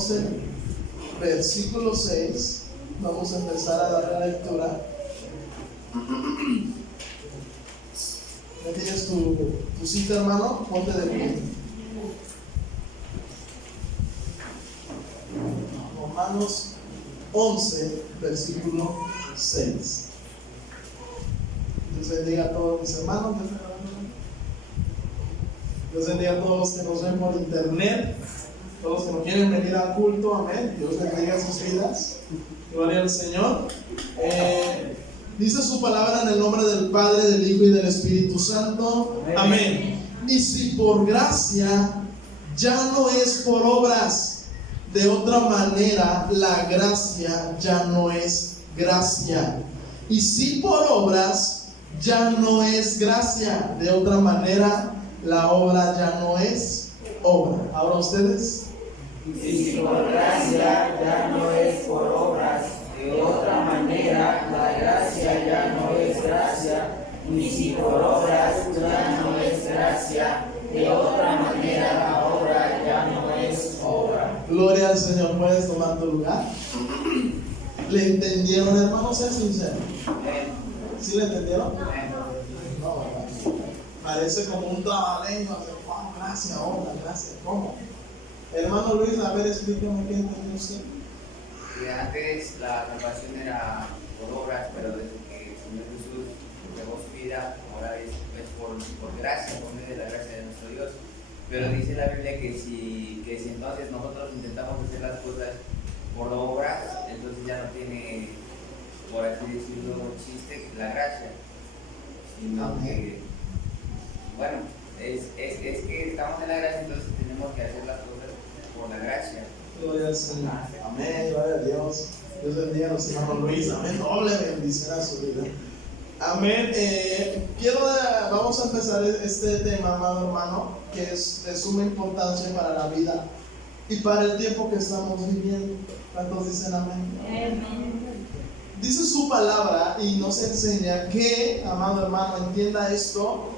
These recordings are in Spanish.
11, versículo 6. Vamos a empezar a dar la lectura. ¿Ya tienes tu cita, hermano? Ponte de pie. Romanos 11, versículo 6. Dios bendiga a todos mis hermanos. Dios bendiga a todos los que nos ven por internet, todos los que no quieren venir al culto. Amén. Dios bendiga sus vidas. Gloria al Señor. Dice su palabra en el nombre del Padre, del Hijo y del Espíritu Santo. Amén. Y si por gracia, ya no es por obras. De otra manera, la gracia ya no es gracia. Y si por obras, ya no es gracia. De otra manera, la obra ya no es obra. Ahora ustedes. Y si por gracia, ya no es por obras. De otra manera, la gracia ya no es gracia. Y si por obras, ya no es gracia. De otra manera, la obra ya no es obra. Gloria al Señor. Puedes tomar tu lugar. ¿Le entendieron, hermanos? Sé sincero. ¿Sí le entendieron? No, ¿verdad? Parece como un trabalenguas. Wow, gracias, obra, gracias. ¿Cómo? Hermano Luis, a ver, explíqueme qué entendió usted. Y antes la salvación era por obras, pero desde que el Señor Jesús entregó su vida, ahora es por gracia, por medio de la gracia de nuestro Dios. Pero dice la Biblia que si entonces nosotros intentamos hacer las cosas por obras, entonces ya no tiene, por así decirlo, chiste la gracia, sino que, bueno, es que estamos en la gracia, entonces tenemos que hacer las cosas por la gracia. Gloria al Señor. Amén, gloria a Dios. Dios bendiga a los hermanos Luis. Amén. Doble bendición a su vida. Amén. Vamos a empezar este tema, amado hermano, que es de suma importancia para la vida y para el tiempo que estamos viviendo. ¿Cuántos dicen amén? Amén. Dice su palabra y nos enseña que, amado hermano, entienda esto,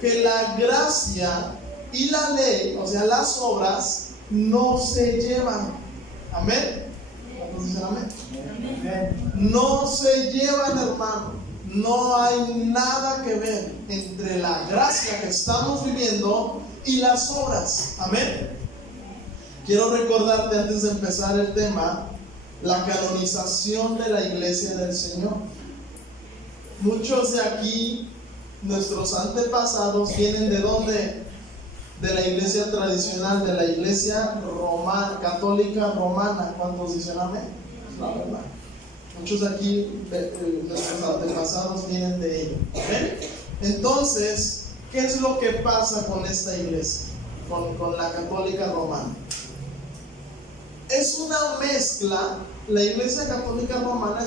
que la gracia y la ley, o sea, las obras, no se llevan. Amén. ¿Cuántos dicen amén? Amén. No se llevan, hermano. No hay nada que ver entre la gracia que estamos viviendo y las obras. Amén. Quiero recordarte antes de empezar el tema, la canonización de la iglesia del Señor. Muchos de aquí, nuestros antepasados, vienen de ¿dónde? De la iglesia tradicional, de la iglesia católica romana. ¿Cuántos dicen amén? La verdad. Muchos de aquí, nuestros antepasados vienen de ello. ¿Okay? Entonces, ¿qué es lo que pasa con esta iglesia? Con la católica romana. Es una mezcla. La iglesia católica romana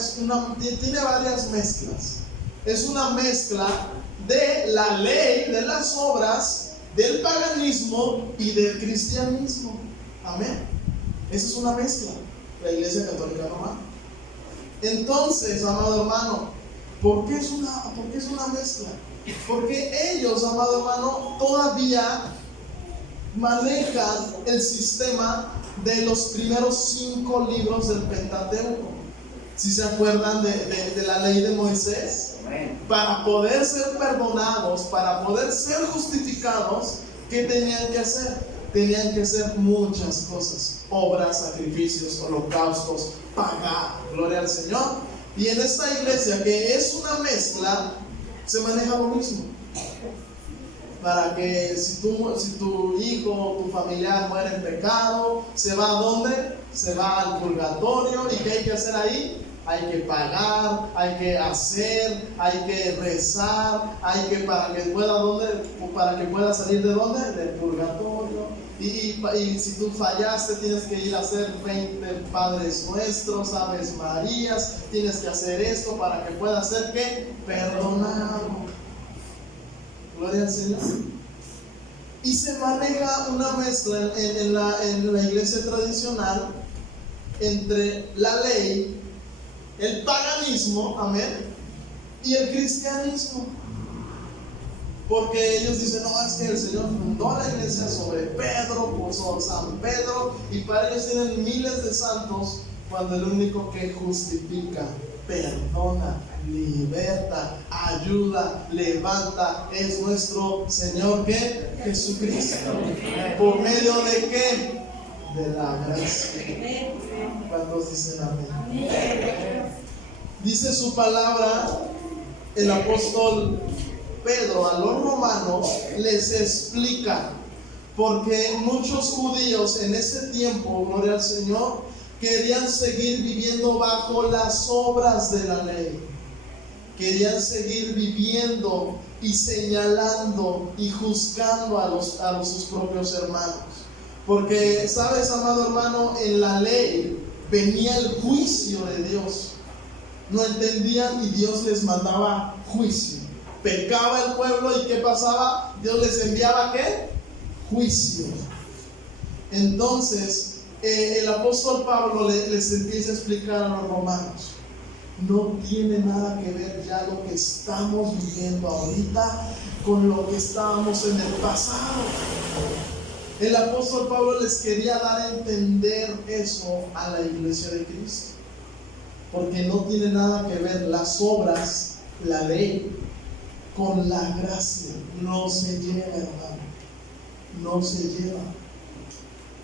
tiene varias mezclas. Es una mezcla de la ley, de las obras, del paganismo y del cristianismo. Amén. Esa es una mezcla, la iglesia católica romana. Entonces, amado hermano, ¿por qué es una mezcla? Porque ellos, amado hermano, todavía manejan el sistema de los primeros 5 libros del Pentateuco. Si se acuerdan de la ley de Moisés, para poder ser perdonados, para poder ser justificados, ¿qué tenían que hacer? Tenían que hacer muchas cosas: obras, sacrificios, holocaustos, pagar. Gloria al Señor. Y en esta iglesia, que es una mezcla, se maneja lo mismo. Para que si tu hijo o tu familiar muere en pecado, ¿se va a dónde? Se va al purgatorio. ¿Y qué hay que hacer ahí? Hay que pagar, hay que hacer, hay que rezar, hay que para que pueda salir de dónde? Del purgatorio. Y si tú fallaste, tienes que ir a hacer 20 Padres Nuestros, Aves Marías, tienes que hacer esto para que pueda ser ¿qué? Perdonado. Gloria al Señor. Y se maneja una mezcla en la iglesia tradicional entre la ley, el paganismo, amén, y el cristianismo. Porque ellos dicen, no, es que el Señor fundó la iglesia sobre Pedro, puso San Pedro, y para ellos tienen miles de santos, cuando el único que justifica, perdona, liberta, ayuda, levanta, es nuestro Señor, ¿qué? Jesucristo. ¿Por medio de qué? De la gracia. ¿Cuántos dicen amén? Dice su palabra, el apóstol Pedro a los romanos les explica, porque muchos judíos en ese tiempo, gloria al Señor, querían seguir viviendo bajo las obras de la ley. Querían seguir viviendo y señalando y juzgando a sus propios hermanos. Porque, ¿sabes, amado hermano? En la ley venía el juicio de Dios. No entendían y Dios les mandaba juicio. Pecaba el pueblo y ¿qué pasaba? Dios les enviaba ¿qué? Juicio. Entonces, el apóstol Pablo les empieza a explicar a los romanos. No tiene nada que ver ya lo que estamos viviendo ahorita con lo que estábamos en el pasado. El apóstol Pablo les quería dar a entender eso a la iglesia de Cristo. Porque no tiene nada que ver las obras, la ley, con la gracia. No se lleva, hermano. No se lleva.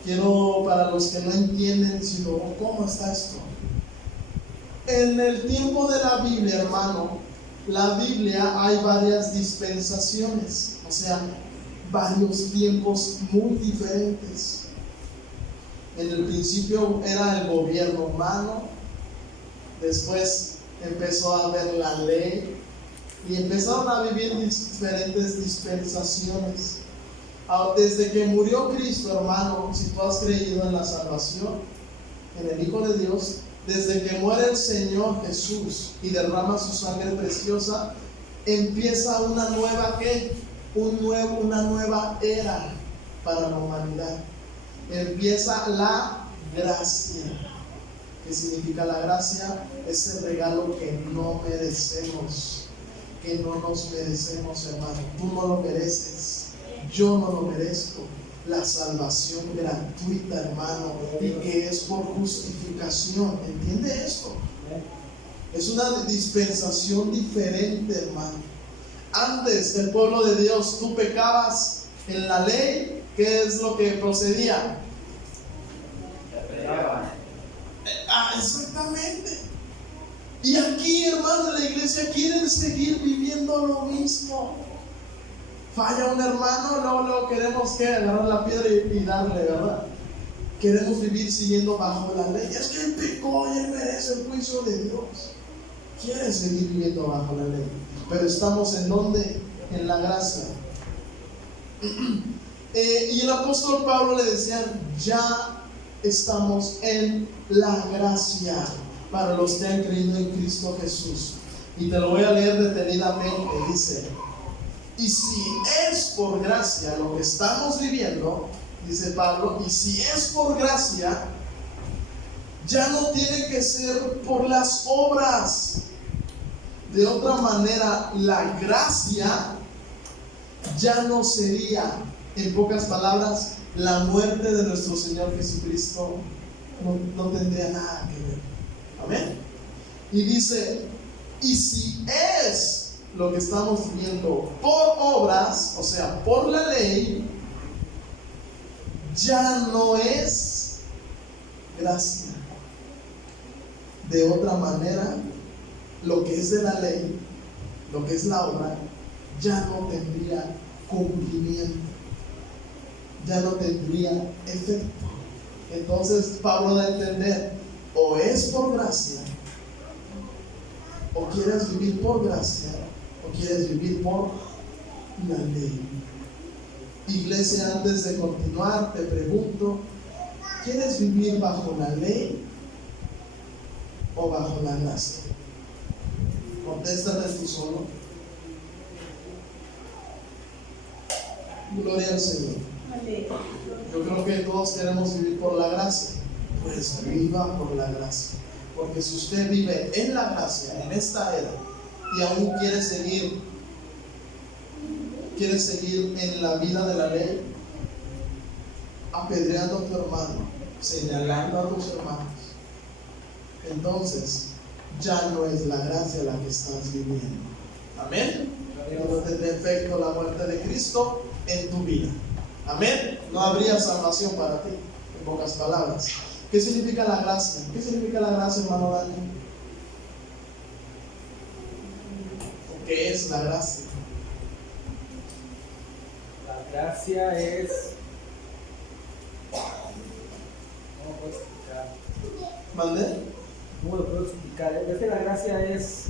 Quiero, para los que no entienden, decirlo, ¿cómo está esto? En el tiempo de la Biblia, hermano, la Biblia hay varias dispensaciones, o sea, varios tiempos muy diferentes. En el principio era el gobierno humano, después empezó a haber la ley y empezaron a vivir diferentes dispensaciones. Desde que murió Cristo, hermano, si tú has creído en la salvación, en el Hijo de Dios, desde que muere el Señor Jesús y derrama su sangre preciosa, empieza una nueva ¿qué? Una nueva era para la humanidad. Empieza la gracia. ¿Qué significa la gracia? Ese regalo que no merecemos, que no nos merecemos, hermano. Tú no lo mereces, yo no lo merezco. La salvación gratuita, hermano, y que es por justificación. ¿Entiende esto? Es una dispensación diferente, hermano. Antes del pueblo de Dios, tú pecabas en la ley, ¿qué es lo que procedía? Exactamente. Y aquí, hermano, de la iglesia quieren seguir viviendo lo mismo. Falla un hermano, luego queremos que agarrar la piedra y darle, ¿verdad? Queremos vivir siguiendo bajo la ley. Es que él pecó y él merece el juicio de Dios. Quieren seguir viviendo bajo la ley. Pero estamos en donde? En la gracia. Y el apóstol Pablo le decía, ya estamos en la gracia para los que han creído en Cristo Jesús. Y te lo voy a leer detenidamente. Dice: y si es por gracia lo que estamos viviendo, dice Pablo, y si es por gracia, ya no tiene que ser por las obras. De otra manera, la gracia ya no sería, en pocas palabras, la muerte de nuestro Señor Jesucristo no tendría nada que ver. Amén. Y dice, y si es lo que estamos viendo por obras, o sea, por la ley, ya no es gracia. De otra manera, lo que es de la ley, lo que es la obra, ya no tendría cumplimiento, ya no tendría efecto. Entonces Pablo da a entender, o es por gracia, o quieres vivir por gracia, o quieres vivir por la ley. Iglesia, antes de continuar, te pregunto, ¿quieres vivir bajo la ley o bajo la gracia? Contéstame tú solo. Gloria al Señor. Yo creo que todos queremos vivir por la gracia. Pues viva por la gracia. Porque si usted vive en la gracia, en esta era, y aún quiere seguir quieres seguir en la vida de la ley, apedreando a tu hermano, señalando a tus hermanos, entonces ya no es la gracia la que estás viviendo. Amén. No tendrá efecto la muerte de Cristo en tu vida. Amén. No habría salvación para ti, en pocas palabras. ¿Qué significa la gracia? ¿Qué significa la gracia, hermano Dani? ¿Qué es la gracia? La gracia es... ¿Cómo puedo explicar? ¿Mande? ¿Cómo lo puedo explicar? Es que la gracia es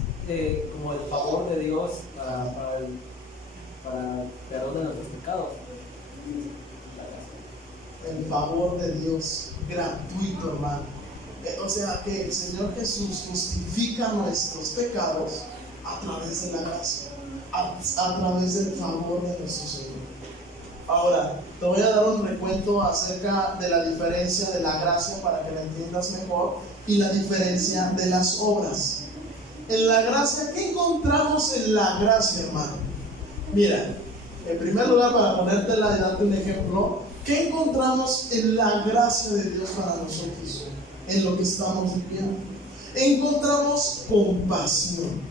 como el favor de Dios para el perdón de nuestros pecados. El favor de Dios gratuito, hermano. O sea que el Señor Jesús justifica nuestros pecados a través de la gracia, a través del favor de nuestro Señor. Ahora, te voy a dar un recuento acerca de la diferencia de la gracia para que la entiendas mejor y la diferencia de las obras. En la gracia, ¿qué encontramos en la gracia, hermano? Mira, en primer lugar, para ponértela y darte un ejemplo, ¿qué encontramos en la gracia de Dios para nosotros en lo que estamos viviendo? Encontramos compasión,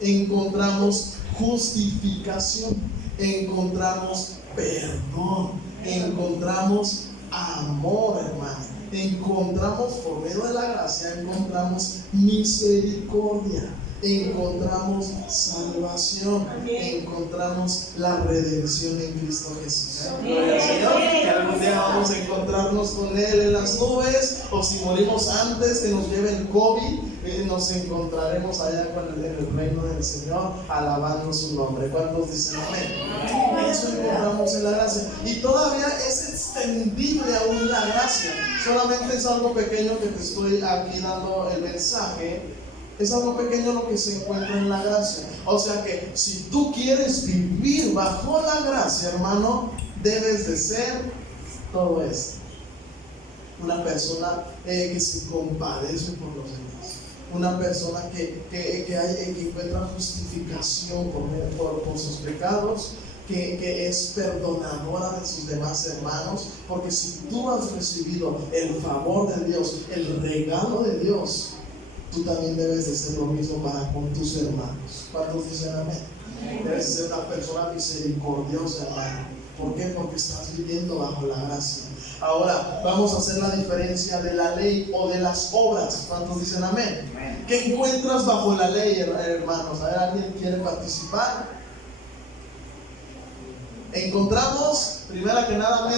encontramos justificación, encontramos perdón, encontramos amor, hermano, encontramos por medio de la gracia, encontramos misericordia, encontramos salvación, encontramos la redención en Cristo Jesús. Gloria al Señor. Que algún día vamos a encontrarnos con Él en las nubes, o si morimos antes que nos lleve el COVID, nos encontraremos allá en el reino del Señor, alabando su nombre. ¿Cuántos dicen amén? Eso encontramos en la gracia, y todavía es extendible aún la gracia. Solamente es algo pequeño que te estoy aquí dando el mensaje. Es algo pequeño lo que se encuentra en la gracia. O sea que si tú quieres vivir bajo la gracia, hermano, debes de ser todo esto: una persona que se compadece por los demás, una persona que encuentra justificación por sus pecados, que es perdonadora de sus demás hermanos. Porque si tú has recibido el favor de Dios, el regalo de Dios, tú también debes de ser lo mismo para con tus hermanos. ¿Cuántos dicen amén? Debes de ser una persona misericordiosa, hermano. ¿Por qué? Porque estás viviendo bajo la gracia. Ahora vamos a hacer la diferencia de la ley o de las obras. ¿Cuántos dicen amén? ¿Qué encuentras bajo la ley, hermanos? A ver, ¿alguien quiere participar? Encontramos, primero que nada,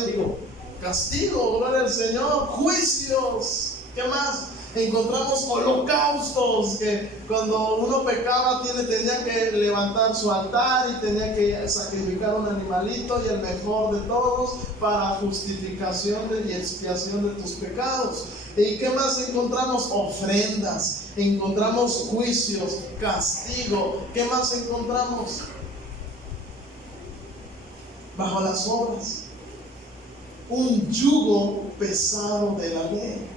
castigo, gloria al Señor, juicios. ¿Qué más? Encontramos holocaustos, que cuando uno pecaba tenía que levantar su altar y tenía que sacrificar un animalito, y el mejor de todos, para justificación y expiación de tus pecados. ¿Y qué más encontramos? Ofrendas, encontramos juicios, castigo. ¿Qué más encontramos? Bajo las obras, un yugo pesado de la ley.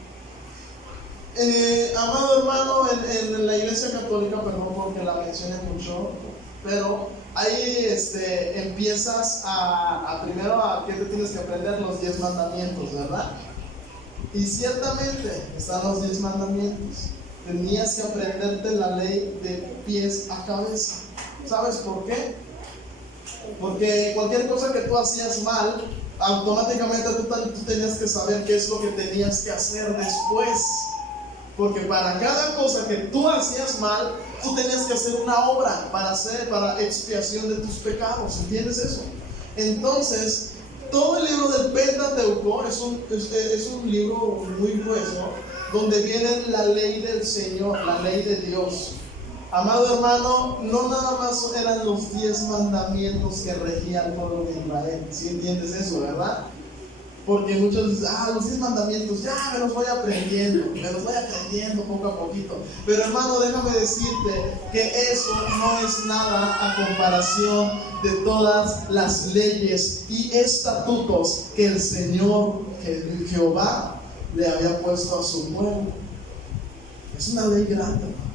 Amado hermano, en la iglesia católica, perdón porque la mencioné mucho, pero ahí empiezas primero a que te tienes que aprender los 10 mandamientos, ¿verdad? Y ciertamente están los 10 mandamientos. Tenías que aprenderte la ley de pies a cabeza. ¿Sabes por qué? Porque cualquier cosa que tú hacías mal, automáticamente tú tenías que saber qué es lo que tenías que hacer después. Porque para cada cosa que tú hacías mal, tú tenías que hacer una obra para expiación de tus pecados. ¿Entiendes eso? Entonces, todo el libro del Pentateuco es un libro muy grueso, donde viene la ley del Señor, la ley de Dios. Amado hermano, no nada más eran los 10 mandamientos que regían al pueblo de Israel. ¿Sí entiendes eso, verdad? Porque muchos dicen, los 10 mandamientos, ya me los voy aprendiendo poco a poquito. Pero hermano, déjame decirte que eso no es nada a comparación de todas las leyes y estatutos que el Señor, que Jehová, le había puesto a su pueblo. Es una ley grande, hermano.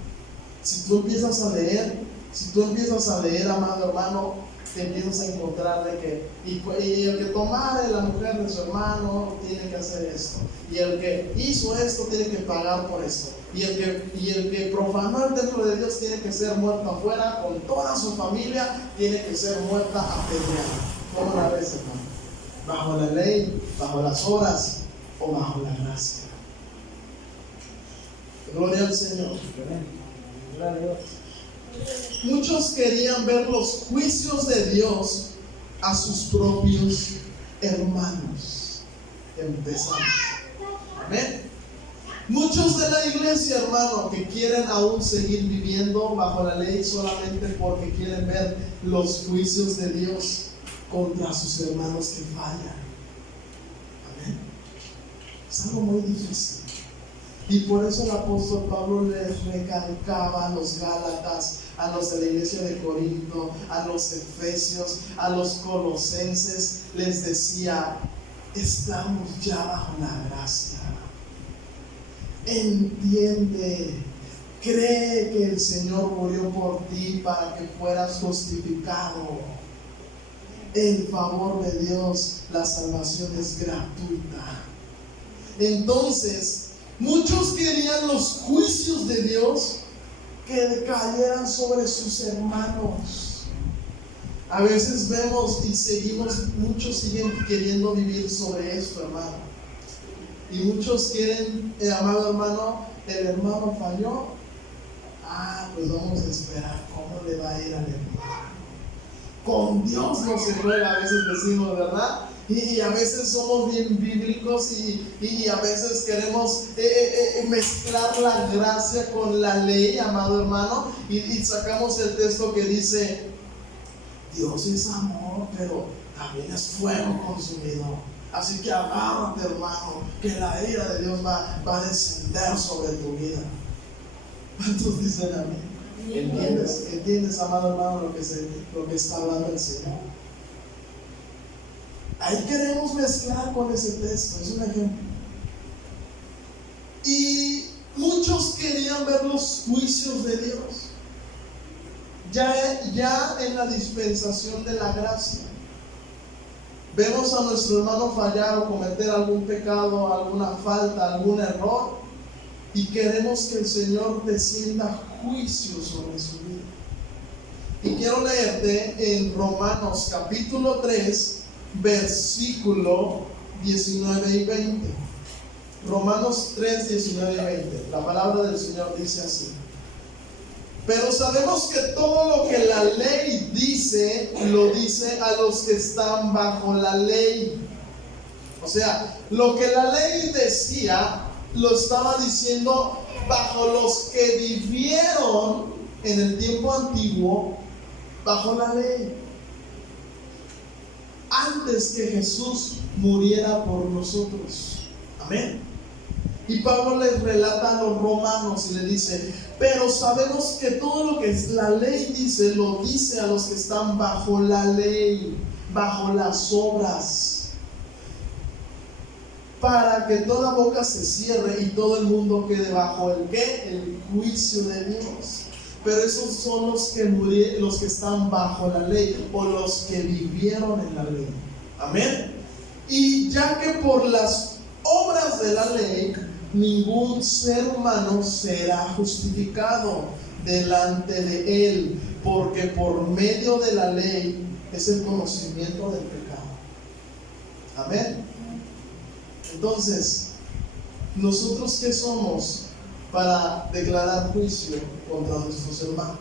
Si tú empiezas a leer, amado hermano, te empiezas a encontrar de que y el que tomare la mujer de su hermano tiene que hacer esto, y el que hizo esto tiene que pagar por esto, y el que profanó el templo de Dios tiene que ser muerto afuera con toda su familia, tiene que ser muerta apedreada. ¿Cómo la ves, hermano? ¿Bajo la ley, bajo las obras o bajo la gracia? Gloria al Señor. Gloria a Dios. Muchos querían ver los juicios de Dios a sus propios hermanos. Empezamos. Amén. Muchos de la iglesia, hermano, que quieren aún seguir viviendo bajo la ley solamente porque quieren ver los juicios de Dios contra sus hermanos que fallan. Amén. Es algo muy difícil. Y por eso el apóstol Pablo les recalcaba a los Gálatas, a los de la iglesia de Corinto, a los Efesios, a los Colosenses, les decía: estamos ya bajo la gracia. Entiende, cree que el Señor murió por ti para que fueras justificado. El favor de Dios, la salvación es gratuita. Entonces, muchos querían los juicios de Dios que cayeran sobre sus hermanos. A veces vemos y seguimos, muchos siguen queriendo vivir sobre esto, hermano. Y muchos quieren, amado hermano, el hermano falló. Pues vamos a esperar cómo le va a ir al hermano. Con Dios no se juega, a veces decimos, ¿verdad? Y a veces somos bien bíblicos y a veces queremos mezclar la gracia con la ley, amado hermano, y sacamos el texto que dice: Dios es amor, pero también es fuego consumidor. Así que agárrate, hermano, que la ira de Dios va a descender sobre tu vida. ¿Cuántos dicen amén? ¿Entiendes, amado hermano, lo que está hablando el Señor? Ahí queremos mezclar con ese texto, es un ejemplo. Y muchos querían ver los juicios de Dios ya en la dispensación de la gracia. Vemos a nuestro hermano fallar o cometer algún pecado, alguna falta, algún error, y queremos que el Señor descienda juicio sobre su vida. Y quiero leerte en Romanos capítulo 3, versículo 19 y 20. Romanos 3, 19 y 20. La palabra del Señor dice así: pero sabemos que todo lo que la ley dice, lo dice a los que están bajo la ley. O sea, lo que la ley decía, lo estaba diciendo bajo los que vivieron en el tiempo antiguo bajo la ley, antes que Jesús muriera por nosotros. Amén. Y Pablo les relata a los romanos y le dice: pero sabemos que todo lo que la ley dice, lo dice a los que están bajo la ley, bajo las obras, para que toda boca se cierre y todo el mundo quede bajo el ¿qué? El juicio de Dios. Pero esos son los que murieron, los que están bajo la ley, o los que vivieron en la ley. Amén. Y ya que por las obras de la ley ningún ser humano será justificado delante de él, porque por medio de la ley es el conocimiento del pecado. Amén. Entonces, ¿nosotros qué somos para declarar juicio contra nuestros hermanos?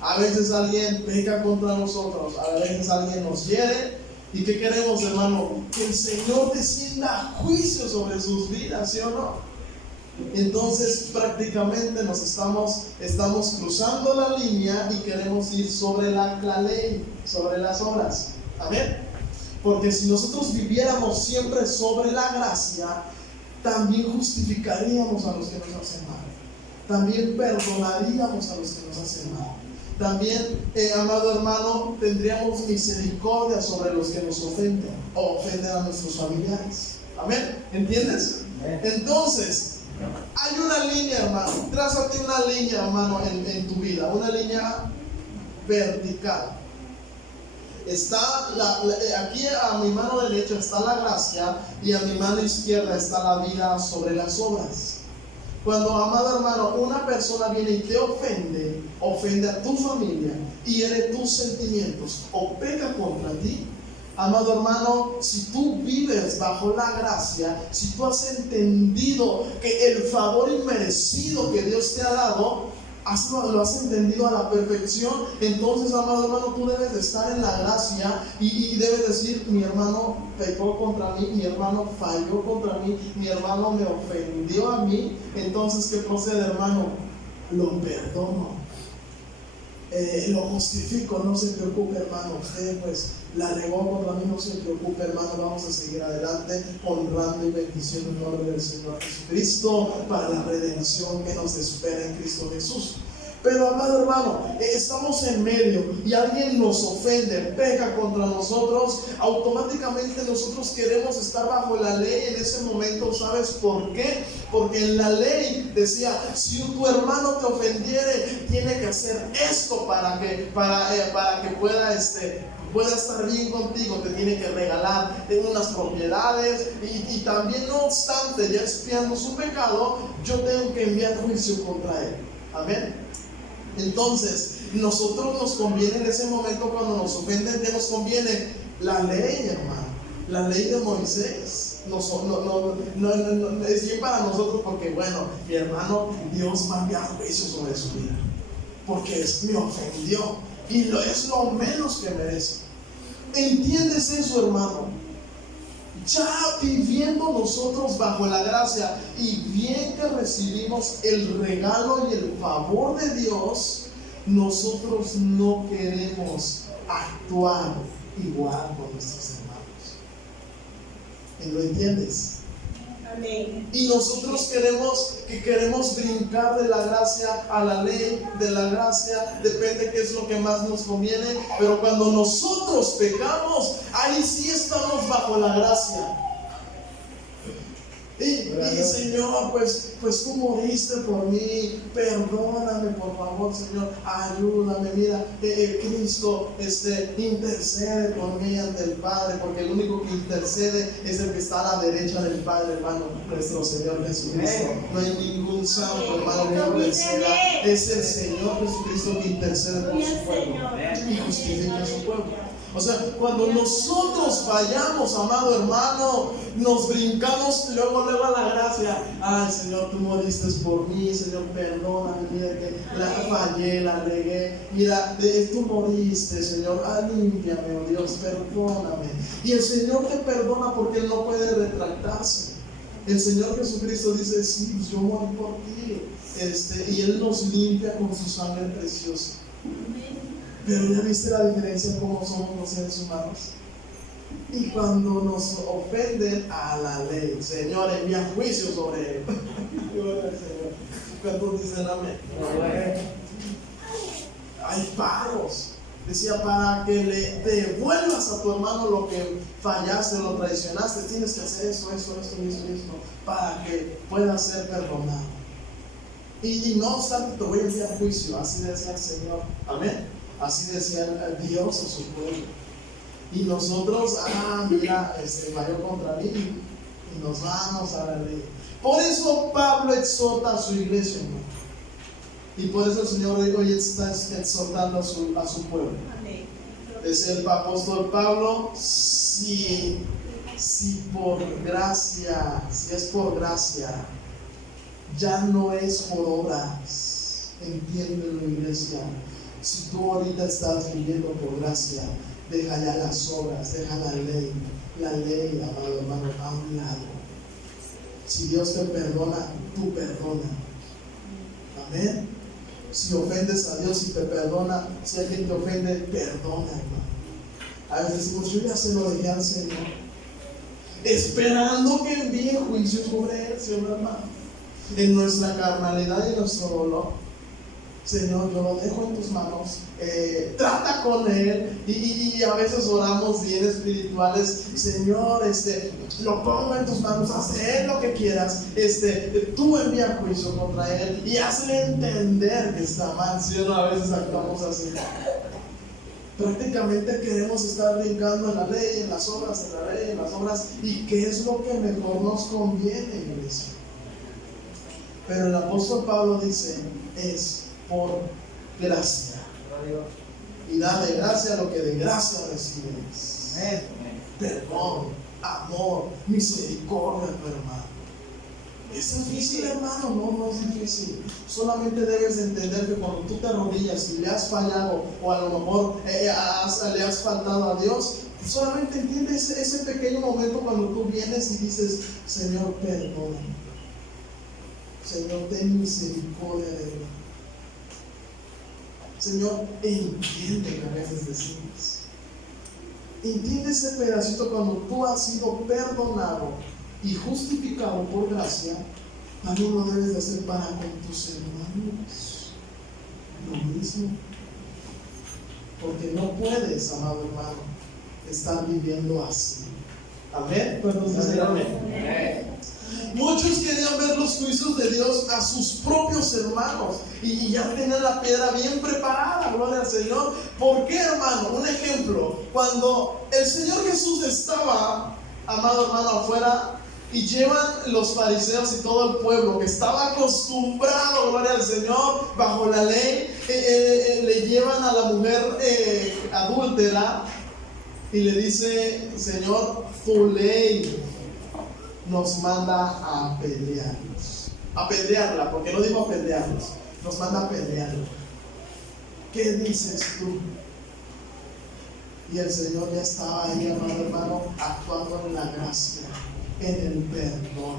A veces alguien peca contra nosotros, a veces alguien nos hiere. ¿Y qué queremos, hermano? Que el Señor descienda juicio sobre sus vidas, ¿sí o no? Entonces prácticamente nos estamos cruzando la línea y queremos ir sobre la ley, sobre las obras. Amén. Porque si nosotros viviéramos siempre sobre la gracia, también justificaríamos a los que nos hacen mal, también perdonaríamos a los que nos hacen mal. También, amado hermano, tendríamos misericordia sobre los que nos ofenden o ofenden a nuestros familiares. Amén. ¿Entiendes? Entonces, hay una línea, hermano. Trázate una línea, hermano, en tu vida. Una línea vertical. Aquí a mi mano derecha está la gracia y a mi mano izquierda está la vida sobre las obras. Cuando, amado hermano, una persona viene y te ofende a tu familia, hiere tus sentimientos o peca contra ti, amado hermano, si tú vives bajo la gracia, si tú has entendido que el favor inmerecido que Dios te ha dado, lo has entendido a la perfección, entonces, amado hermano, tú debes de estar en la gracia y debes decir: mi hermano pecó contra mí, mi hermano falló contra mí, mi hermano me ofendió a mí. Entonces, ¿qué procede, hermano? Lo perdono, lo justifico, no se preocupe, hermano, usted pues la regó contra mí, no se preocupe, hermano, vamos a seguir adelante honrando y bendiciendo el nombre del Señor Jesucristo para la redención que nos espera en Cristo Jesús. Pero, amado hermano, estamos en medio y alguien nos ofende, peca contra nosotros, automáticamente nosotros queremos estar bajo la ley en ese momento. ¿Sabes por qué? Porque en la ley decía: si tu hermano te ofendiere, tiene que hacer esto para que pueda estar bien contigo, te tiene que regalar unas propiedades y también, no obstante, ya expiando su pecado, yo tengo que enviar juicio contra él. Amén. Entonces, nosotros nos conviene en ese momento cuando nos ofenden, ¿qué nos conviene? La ley, hermano, la ley de Moisés. Es bien para nosotros porque, bueno, mi hermano, Dios va a enviar juicio sobre su vida porque me ofendió y es lo menos que merece. ¿Entiendes eso, hermano? Ya viviendo nosotros bajo la gracia y bien que recibimos el regalo y el favor de Dios, nosotros no queremos actuar igual con nuestros hermanos. ¿Lo entiendes? Amén. Y nosotros queremos brincar de la gracia a la ley, de la gracia, depende qué es lo que más nos conviene, pero cuando nosotros pecamos, ahí sí estamos bajo la gracia. Y Señor, pues tú moriste por mí, perdóname por favor, Señor, ayúdame. Mira, Cristo intercede por mí ante el Padre, porque el único que intercede es el que está a la derecha del Padre, hermano, nuestro Señor Jesucristo. No hay ningún santo, hermano, que interceda. Es el Señor Jesucristo que intercede por su pueblo y justifica a su pueblo. O sea, cuando nosotros fallamos, amado hermano, nos brincamos luego a la gracia. Ay, Señor, tú moriste por mí, Señor, perdóname, mira que la fallé, la regué, mira, tú moriste, Señor, límpiame, oh Dios, perdóname. Y el Señor te perdona porque Él no puede retractarse. El Señor Jesucristo dice: sí, pues yo morí por ti, y Él nos limpia con su sangre preciosa. Pero ya viste la diferencia en cómo somos los seres humanos. Y cuando nos ofenden, a la ley, Señor, envía juicio sobre él. ¿Cuántos dicen amén? Hay pagos. Decía: para que le devuelvas a tu hermano lo que fallaste, lo traicionaste, tienes que hacer esto, para que pueda ser perdonado. Y no obstante, te voy a enviar juicio. Así decía el Señor. Amén. Así decía Dios a su pueblo. Y nosotros, mira, falló contra mí, y nos vamos a la ley. Por eso Pablo exhorta a su iglesia, hermano. Y por eso el Señor hoy está exhortando a su pueblo. Dice el apóstol Pablo: si por gracia, si es por gracia, ya no es por obras. Entiéndelo, iglesia. Si tú ahorita estás viviendo por gracia, deja ya las obras, deja la ley, amado hermano, a un lado. Si Dios te perdona, tú perdona. Amén. Si ofendes a Dios y te perdona, si alguien te ofende, perdona, hermano. A veces decimos: yo ya se lo dejé al Señor, esperando que envíe juicio sobre él, Señor, hermano. En nuestra carnalidad y nuestro dolor, Señor, yo lo dejo en tus manos, trata con él. Y a veces oramos bien espirituales: Señor, lo pongo en tus manos, haz de él lo que quieras, tú envía juicio contra él y hazle entender que está mal. ¿Sí o no? A veces actuamos así. prácticamente queremos estar brincando en la ley, en las obras, en la ley, en las obras. ¿Y qué es lo que mejor nos conviene, iglesia? Pero el apóstol Pablo dice, es por gracia. Y da de gracia lo que de gracia recibes. Perdón, amor, misericordia, hermano. ¿Es difícil, hermano? No, no es difícil. Solamente debes de entender que cuando tú te arrodillas y le has fallado, o a lo mejor le has faltado a Dios, solamente entiendes ese pequeño momento cuando tú vienes y dices, Señor, perdóname. Señor, ten misericordia de mí. Señor, entiende que a veces decimos. Entiende ese pedacito cuando tú has sido perdonado y justificado por gracia. También lo debes de hacer para con tus hermanos. Lo mismo. Porque no puedes, amado hermano, estar viviendo así. Amén. Pues nos dicen amén. Muchos querían ver los juicios de Dios a sus propios hermanos y ya tenían la piedra bien preparada, gloria al Señor. ¿Por qué, hermano? Un ejemplo, cuando el Señor Jesús estaba, amado hermano, afuera, y llevan los fariseos y todo el pueblo que estaba acostumbrado, gloria al Señor, bajo la ley, le llevan a la mujer adúltera y le dice, Señor, tu ley nos manda a apedrearla, porque no digo apedrearlos, nos manda a apedrearla. ¿Qué dices tú? Y el Señor ya estaba ahí, amado hermano, actuando en la gracia, en el perdón,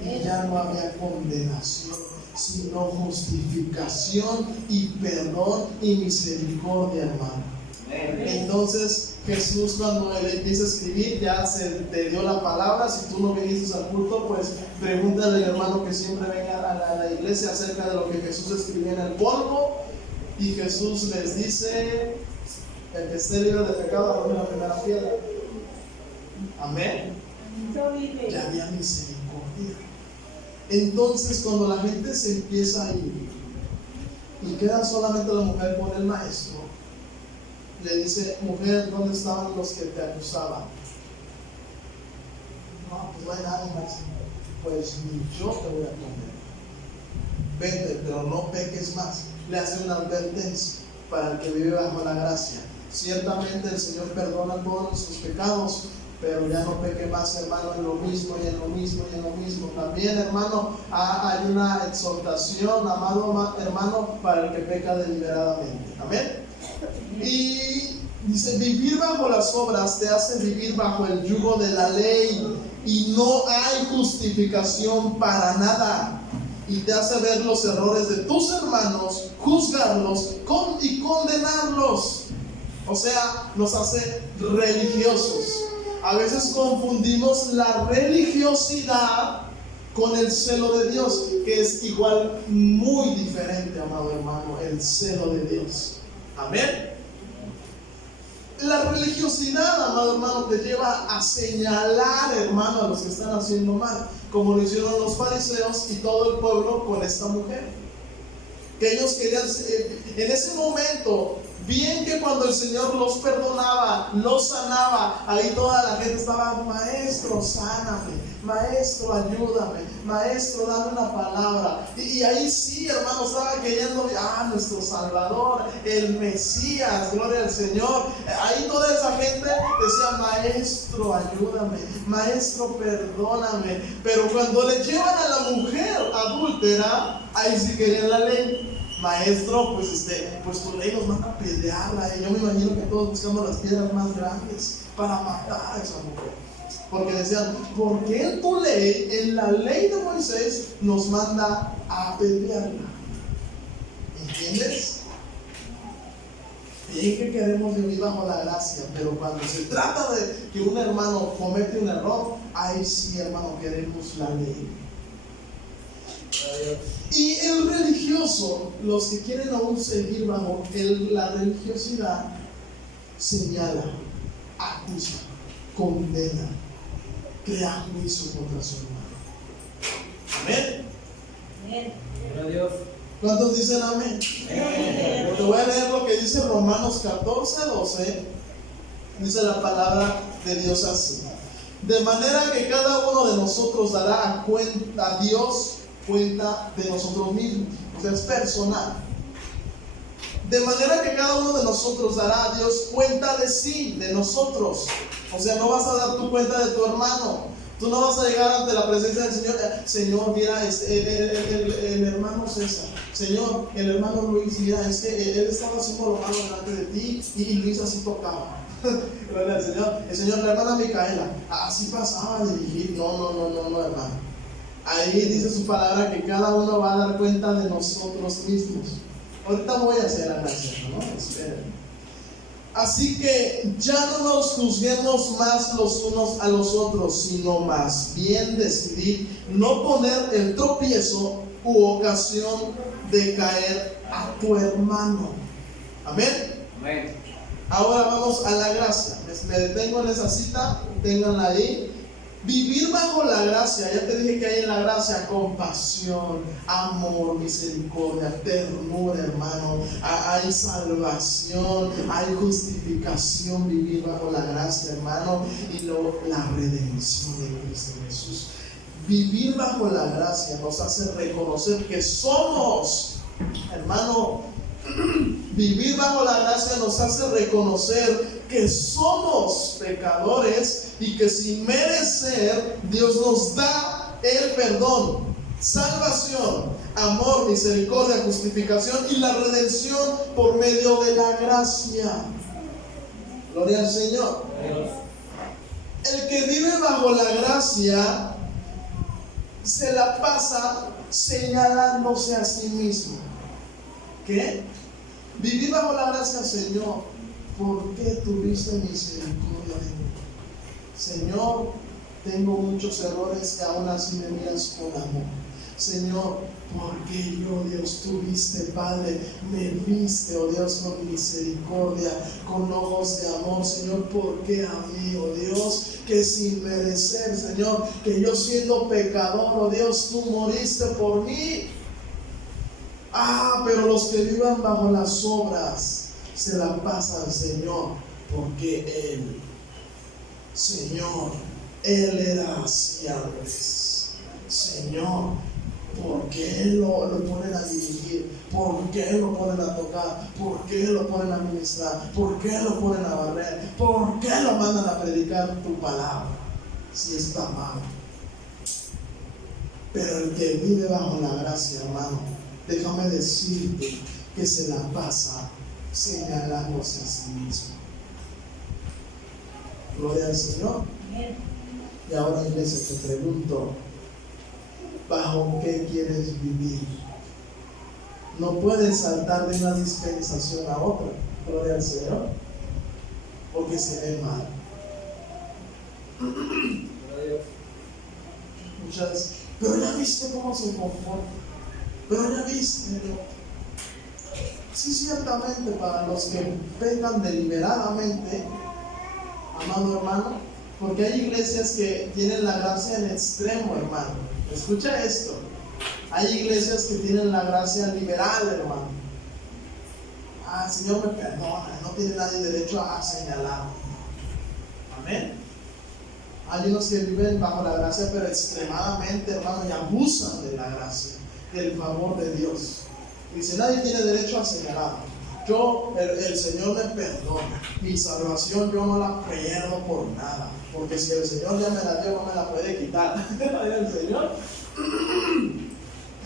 y ya no había condenación, sino justificación y perdón y misericordia, hermano. Entonces Jesús, cuando él empieza a escribir, ya se te dio la palabra. Si tú no viniste al culto, pues pregúntale al hermano que siempre venga a la iglesia acerca de lo que Jesús escribió en el polvo. Y Jesús les dice, el que esté libre de pecado, arroje la primera piedra. Amén. Ya había misericordia. Entonces cuando la gente se empieza a ir y queda solamente la mujer con el maestro, le dice, mujer, ¿dónde estaban los que te acusaban? No, pues no hay nada, maestro. Pues ni yo te voy a condenar. Vete, pero no peques más. Le hace una advertencia para el que vive bajo la gracia. Ciertamente el Señor perdona todos nuestros pecados, pero ya no peque más, hermano, en lo mismo y en lo mismo y en lo mismo. También, hermano, hay una exhortación, amado hermano, para el que peca deliberadamente. Amén. Y dice, vivir bajo las obras te hace vivir bajo el yugo de la ley y no hay justificación para nada, y te hace ver los errores de tus hermanos, juzgarlos y condenarlos. O sea, nos hace religiosos. A veces confundimos la religiosidad con el celo de Dios, que es igual muy diferente, amado hermano, el celo de Dios. Amén. La religiosidad, amado hermano, te lleva a señalar, hermano, a los que están haciendo mal, como lo hicieron los fariseos y todo el pueblo con esta mujer. Que ellos querían, en ese momento, bien que cuando el Señor los perdonaba, los sanaba, ahí toda la gente estaba, maestro, sáname, maestro, ayúdame, maestro, dame una palabra. Y ahí sí, hermano, estaba queriendo, nuestro Salvador, el Mesías, gloria al Señor. Ahí toda esa gente decía, maestro, ayúdame, maestro, perdóname. Pero cuando le llevan a la mujer adúltera, ahí sí querían la ley. Maestro, pues tu ley nos manda a apedrearla. Yo me imagino que todos buscando las piedras más grandes para matar a esa mujer. Porque decían, ¿por qué en tu ley, en la ley de Moisés, nos manda a apedrearla? ¿Entiendes? Bien que queremos vivir bajo la gracia, pero cuando se trata de que un hermano comete un error, ahí sí, hermano, queremos la ley. Y el religioso, los que quieren aún seguir bajo la religiosidad, señala, acusa, condena, crea juicio contra su hermano. Amén. Gloria a Dios. ¿Cuántos dicen amén? Te voy a leer lo que dice Romanos 14:12. Dice la palabra de Dios así: de manera que cada uno de nosotros dará a Dios cuenta de nosotros mismos. O sea, es personal. De manera que cada uno de nosotros dará a Dios cuenta de sí, de nosotros. O sea, no vas a dar tu cuenta de tu hermano. Tú no vas a llegar ante la presencia del Señor. Señor, mira, el hermano César. Señor, el hermano Luis, mira, es que él estaba haciendo lo malo delante de ti y Luis así tocaba. Gloria al Señor. El Señor, la hermana Micaela, así pasaba a dirigir. No, hermano. Ahí dice su palabra que cada uno va a dar cuenta de nosotros mismos. Ahorita voy a hacer la gracia, ¿no? Esperen. Así que ya no nos juzguemos más los unos a los otros, sino más bien decidir no poner el tropiezo u ocasión de caer a tu hermano. Amén. Amén. Ahora vamos a la gracia. Me detengo en esa cita, ténganla ahí. Vivir bajo la gracia, ya te dije que hay en la gracia compasión, amor, misericordia, ternura, hermano. Hay salvación, hay justificación, vivir bajo la gracia, hermano. Y luego la redención de Cristo Jesús. Vivir bajo la gracia nos hace reconocer que somos, hermano. Vivir bajo la gracia nos hace reconocer que somos pecadores y que sin merecer Dios nos da el perdón, salvación, amor, misericordia, justificación y la redención por medio de la gracia. Gloria al Señor. El que vive bajo la gracia se la pasa señalándose a sí mismo. ¿Qué? Vivir bajo la gracia, Señor, ¿por qué tuviste misericordia de mí? Señor, tengo muchos errores y aún así me miras con amor. Señor, porque yo, Dios, tú viste, Padre, me viste, oh Dios, con misericordia, con ojos de amor, Señor, porque a mí, oh Dios, que sin merecer, Señor, que yo siendo pecador, oh Dios, tú moriste por mí. Pero los que vivan bajo las obras se la pasan, Señor, porque Él, Señor, Él era así antes. Señor, ¿por qué lo ponen a dirigir? ¿Por qué lo ponen a tocar? ¿Por qué lo ponen a ministrar? ¿Por qué lo ponen a barrer? ¿Por qué lo mandan a predicar tu palabra? Si está mal. Pero el que vive bajo la gracia, hermano, déjame decirte que se la pasa señalándose a sí mismo. Gloria al Señor. Y ahora, iglesia, te pregunto, ¿bajo qué quieres vivir? No puedes saltar de una dispensación a otra. Gloria al Señor. Porque se ve mal. Muchas, pero ya viste cómo se comporta. Pero ya viste, sí, ciertamente para los que pecan deliberadamente, amado hermano, porque hay iglesias que tienen la gracia en extremo, hermano. Escucha esto, hay iglesias que tienen la gracia liberal, hermano. El Señor me perdona, no tiene nadie derecho a señalar. Amén. Hay unos que viven bajo la gracia, pero extremadamente, hermano, y abusan de la gracia, del favor de Dios. Dice, nadie tiene derecho a señalar. El Señor me perdona. Mi salvación yo no la pierdo por nada. Porque si el Señor ya me la dio, no me la puede quitar. ¿El Señor?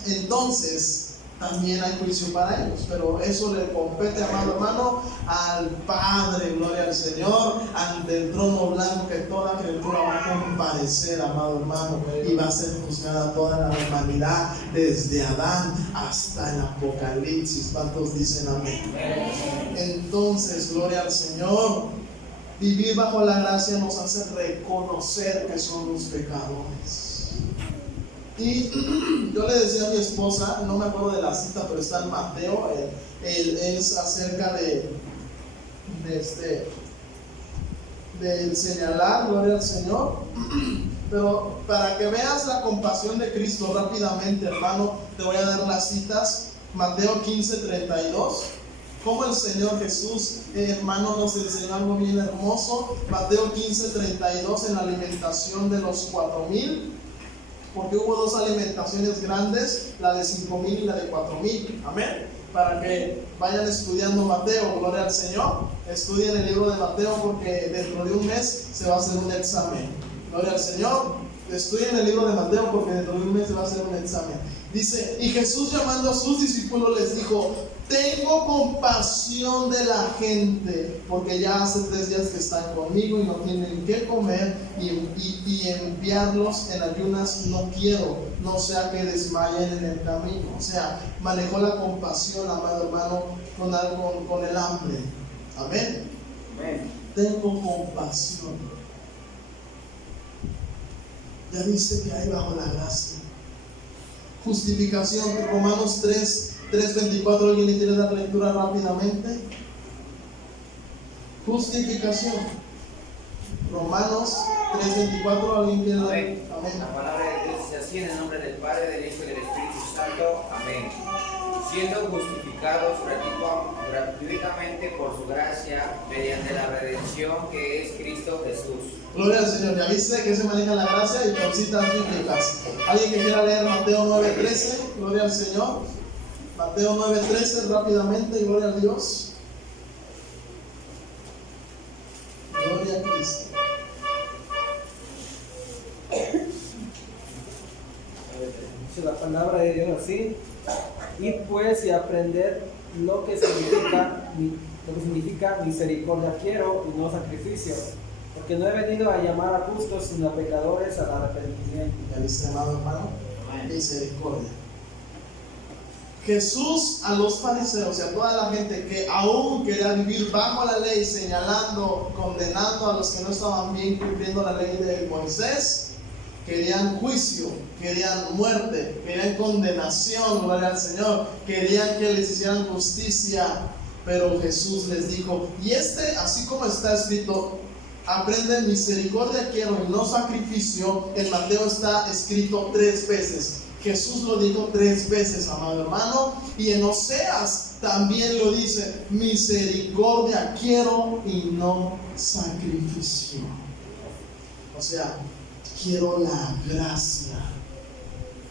Entonces, también hay juicio para ellos. Pero eso le compete, amado hermano, al Padre. Gloria al Señor. Ante el trono blanco que toda criatura va a comparecer, amado hermano. Y va a ser juzgada toda la humanidad, desde Adán hasta el Apocalipsis. ¿Cuántos dicen amén? Entonces, gloria al Señor. Vivir bajo la gracia nos hace reconocer que somos pecadores. Y yo le decía a mi esposa, no me acuerdo de la cita, pero está en Mateo, es acerca del señalar, gloria al Señor. Pero para que veas la compasión de Cristo rápidamente, hermano, te voy a dar las citas. Mateo 15:32. Como el Señor Jesús, hermano, nos enseñó algo bien hermoso. Mateo 15:32, en la alimentación de los 4,000. Porque hubo dos alimentaciones grandes, la de 5,000 y la de 4,000. Amén. Para que vayan estudiando Mateo, gloria al Señor. Estudien el libro de Mateo porque dentro de un mes se va a hacer un examen. Gloria al Señor. Estudien el libro de Mateo porque dentro de un mes se va a hacer un examen. Dice, y Jesús llamando a sus discípulos les dijo: tengo compasión de la gente, porque ya hace 3 días que están conmigo y no tienen qué comer, y enviarlos en ayunas no quiero, no sea que desmayen en el camino. O sea, manejó la compasión, amado hermano, con el hambre. Amén. Amén. Tengo compasión. Ya dice que hay bajo la gracia. Justificación, Romanos 3:24, ¿alguien quiere dar lectura rápidamente? Justificación, Romanos 3:24, ¿alguien quiere dar? Amén. Amén. La palabra de Dios dice así: en el nombre del Padre, del Hijo y del Espíritu Santo. Amén. Siendo justificados gratuitamente por su gracia, mediante la redención que es Cristo Jesús. Gloria al Señor. Ya viste que se maneja la gracia y con citas bíblicas. ¿Alguien que quiera leer Mateo 9:13? Gloria al Señor. Mateo 9:13 rápidamente, gloria a Dios. Gloria a Cristo. Dice la palabra de Dios así: id pues y aprended lo que significa misericordia quiero y no sacrificio, porque no he venido a llamar a justos sino a pecadores al arrepentimiento. ¿Ya viste, amado hermano? Misericordia. Jesús a los fariseos y a toda la gente que aún quería vivir bajo la ley, señalando, condenando a los que no estaban bien cumpliendo la ley de Moisés, querían juicio, querían muerte, querían condenación, gloria al Señor, querían que les hicieran justicia, pero Jesús les dijo, y así como está escrito, aprende misericordia quiero y no sacrificio, en Mateo está escrito 3 veces. Jesús lo dijo 3 veces, amado hermano, y en Oseas también lo dice, misericordia quiero y no sacrificio. O sea, quiero la gracia,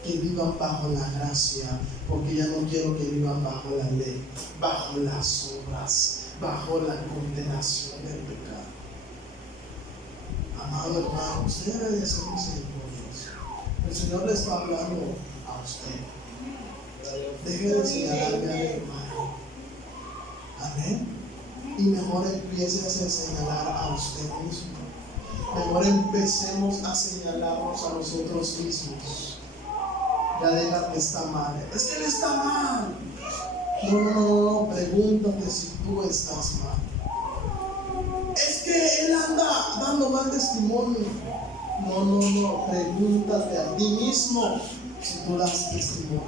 que vivan bajo la gracia, porque ya no quiero que vivan bajo la ley, bajo las obras, bajo la condenación del pecado. Amado hermano, usted debe de ser misericordioso. El Señor le está hablando a usted. Deje de señalarme al hermano. Amén. Y mejor empiece a señalar a usted mismo. Mejor empecemos a señalarnos a nosotros mismos. Ya deja que está mal. Es que él está mal. No, pregúntate si tú estás mal. Es que él anda dando mal testimonio. No, pregúntate a ti mismo si tú das testimonio.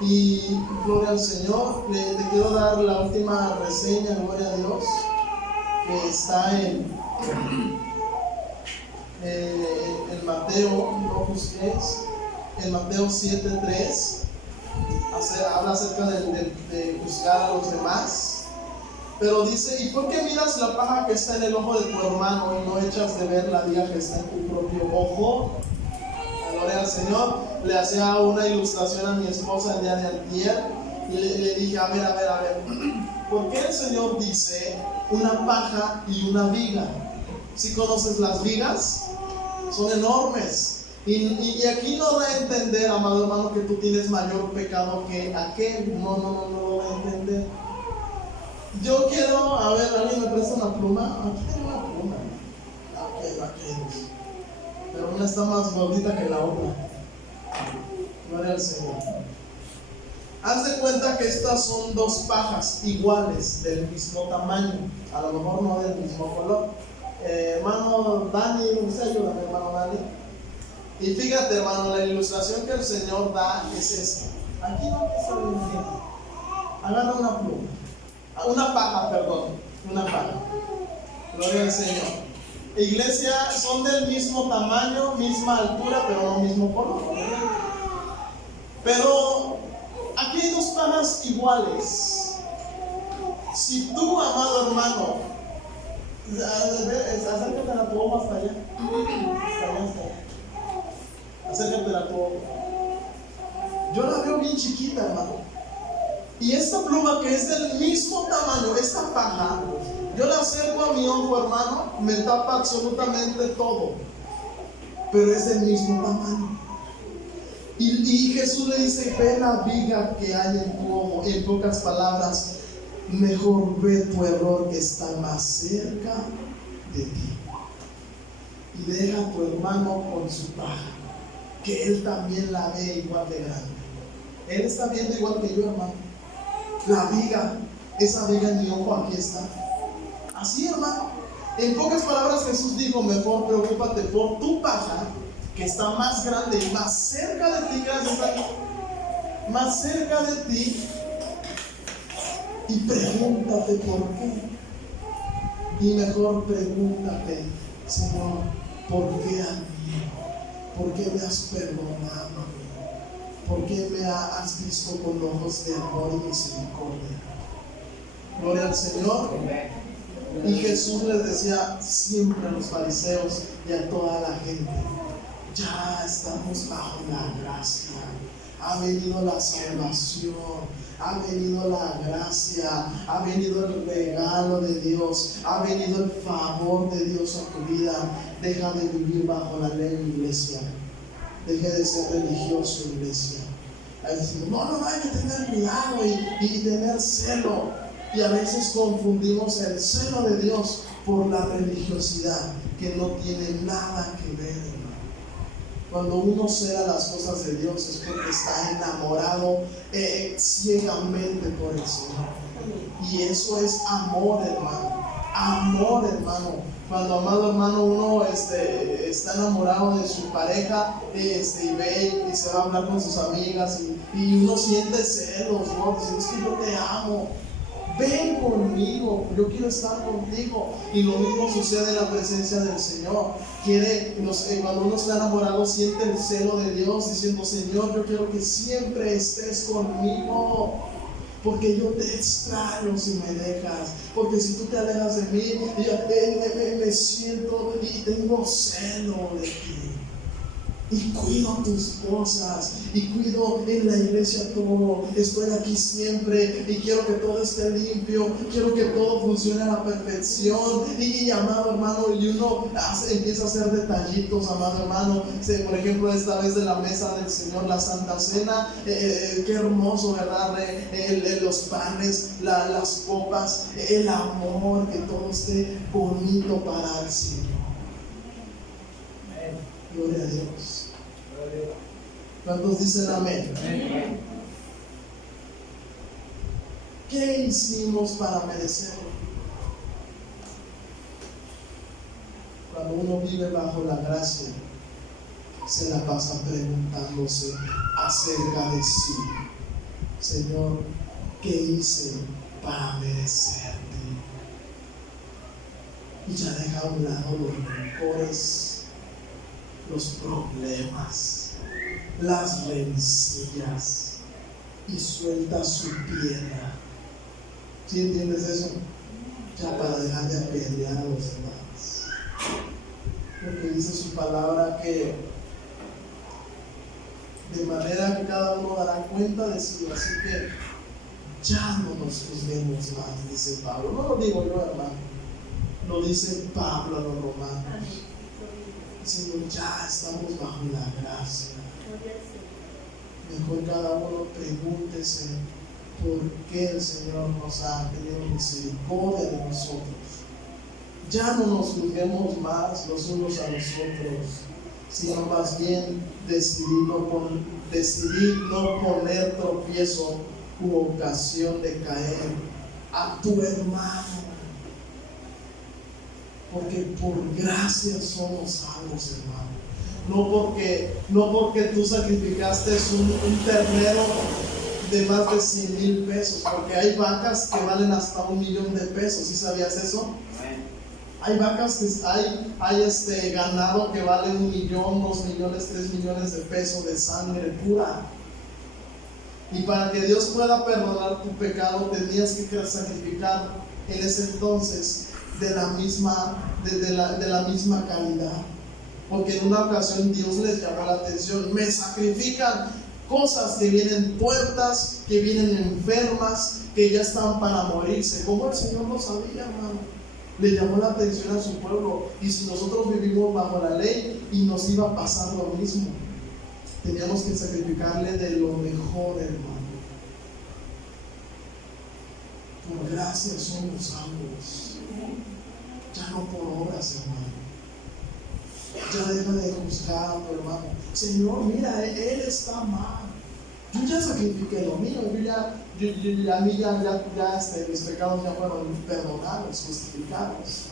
Y gloria al Señor, te quiero dar la última reseña, gloria a Dios, que está en Mateo, no juzguéis, en Mateo 7:3, habla acerca de juzgar a los demás. Pero dice, ¿y por qué miras la paja que está en el ojo de tu hermano y no echas de ver la viga que está en tu propio ojo? Gloria al Señor. Le hacía una ilustración a mi esposa el día de antier y le dije, a ver, ¿por qué el Señor dice una paja y una viga? ¿Sí conoces las vigas? Son enormes. Y aquí no da a entender, amado hermano, que tú tienes mayor pecado que aquel. No lo da a entender. Yo quiero, a ver, ¿alguien me presta una pluma? Aquí tengo una pluma. Aquí. Pero una está más gordita que la otra. Gloria al Señor. Haz de cuenta que estas son 2 pajas iguales, del mismo tamaño. A lo mejor no del mismo color. Hermano Dani, ¿usted ayúdame, hermano Dani? Y fíjate, hermano, la ilustración que el Señor da es esta. Aquí no te sale un ejemplo. Agarra una pluma. Una paja. Gloria al Señor. Iglesia, son del mismo tamaño, misma altura, pero no mismo color. Pero aquí pajas iguales, si tú, amado hermano, acércate a la pluma hasta allá. Acércate a la pluma. Yo la veo bien chiquita, hermano. Y esta pluma que es del mismo tamaño, esta paja, yo la acerco a mi ojo, hermano, me tapa absolutamente todo. Pero es del mismo tamaño. Y Jesús le dice: ve la viga que hay en tu ojo. En pocas palabras, mejor ve tu error que está más cerca de ti. Y deja a tu hermano con su paja, que él también la ve igual de grande. Él está viendo igual que yo, hermano. La viga, esa viga en mi ojo, aquí está. Así, hermano. En pocas palabras, Jesús dijo: mejor preocúpate por tu paja, que está más grande y más cerca de ti. Gracias a Dios. Más cerca de ti. Y pregúntate por qué. Y mejor pregúntate: Señor, ¿por qué a mí? ¿Por qué me has perdonado? ¿Por qué me has visto con ojos de amor y misericordia? Gloria al Señor. Y Jesús les decía siempre a los fariseos y a toda la gente: ya estamos bajo la gracia. Ha venido la salvación, ha venido la gracia, ha venido el regalo de Dios, ha venido el favor de Dios a tu vida. Deja de vivir bajo la ley, iglesia. Deje de ser religioso, iglesia. No, hay que tener cuidado y tener celo. Y a veces confundimos el celo de Dios por la religiosidad, que no tiene nada que ver, hermano. Cuando uno cela las cosas de Dios es porque está enamorado ciegamente por el Señor. Y eso es amor, hermano. Amor, hermano. Cuando, amado hermano, uno está enamorado de su pareja, y ve y se va a hablar con sus amigas, y uno siente celos, ¿no? Dice: es que yo te amo, ven conmigo, yo quiero estar contigo. Y lo mismo sucede en la presencia del Señor. Cuando uno está enamorado, siente el celo de Dios, diciendo: Señor, yo quiero que siempre estés conmigo, porque yo te extraño si me dejas, porque si tú te alejas de mí, yo me siento y tengo celo de ti. Y cuido tus cosas, y cuido en la iglesia todo. Estoy aquí siempre y quiero que todo esté limpio, quiero que todo funcione a la perfección. Y amado hermano, y uno empieza a hacer detallitos, amado hermano. Por ejemplo, esta vez de la mesa del Señor, la Santa Cena, qué hermoso, ¿verdad? Los panes, las copas, el amor, que todo esté bonito para el Señor. Gloria a Dios. ¿Cuántos dicen amén? Amén. ¿Qué hicimos para merecerlo? Cuando uno vive bajo la gracia, se la pasa preguntándose acerca de sí: Señor, ¿qué hice para merecerte? Y ya deja a un lado los rencores, los problemas, las rencillas, y suelta su piedra. ¿Sí entiendes eso? Ya, para dejar de apedrear a los demás. Porque dice su palabra que de manera que cada uno dará cuenta de sí. Así que ya no nos juzguemos más, dice Pablo. No lo digo yo, hermano, lo dice Pablo a los romanos. Diciendo: ya estamos bajo la gracia. Mejor cada uno pregúntese por qué el Señor nos ha tenido misericordia de nosotros. Ya no nos juzguemos más los unos a los otros, sino más bien decidir no poner tropiezo u ocasión de caer a tu hermano. Porque por gracia somos salvos, hermano. No porque tú sacrificaste un ternero de más de 100,000 pesos, porque hay vacas que valen hasta 1,000,000 de pesos. ¿Sí sabías eso? Hay vacas hay ganado que vale 1,000,000, 2,000,000, 3,000,000 de pesos de sangre pura. Y para que Dios pueda perdonar tu pecado, tenías que sacrificar en ese entonces de la misma calidad. Porque en una ocasión Dios les llamó la atención: me sacrifican cosas que vienen tuertas, que vienen enfermas, que ya están para morirse. ¿Cómo el Señor lo sabía, hermano? Le llamó la atención a su pueblo. Y si nosotros vivimos bajo la ley, y nos iba a pasar lo mismo, teníamos que sacrificarle de lo mejor, hermano. Por gracia somos salvos, ya no por obras, hermano. Ya deja de juzgar a tu hermano. Señor, mira, él está mal. Yo ya sacrifiqué lo mío. A mí mis pecados ya fueron perdonados, justificados.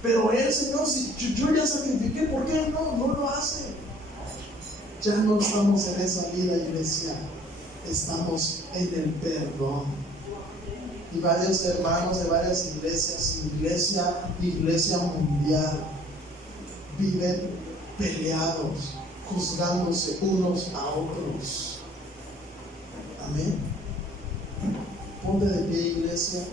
Pero él, Señor, si yo ya sacrifiqué, ¿por qué no lo hace? Ya no estamos en esa vida, iglesia. Estamos en el perdón. Y varios hermanos de varias iglesias, iglesia mundial, viven peleados, juzgándose unos a otros. Amén. Ponte de pie, iglesia.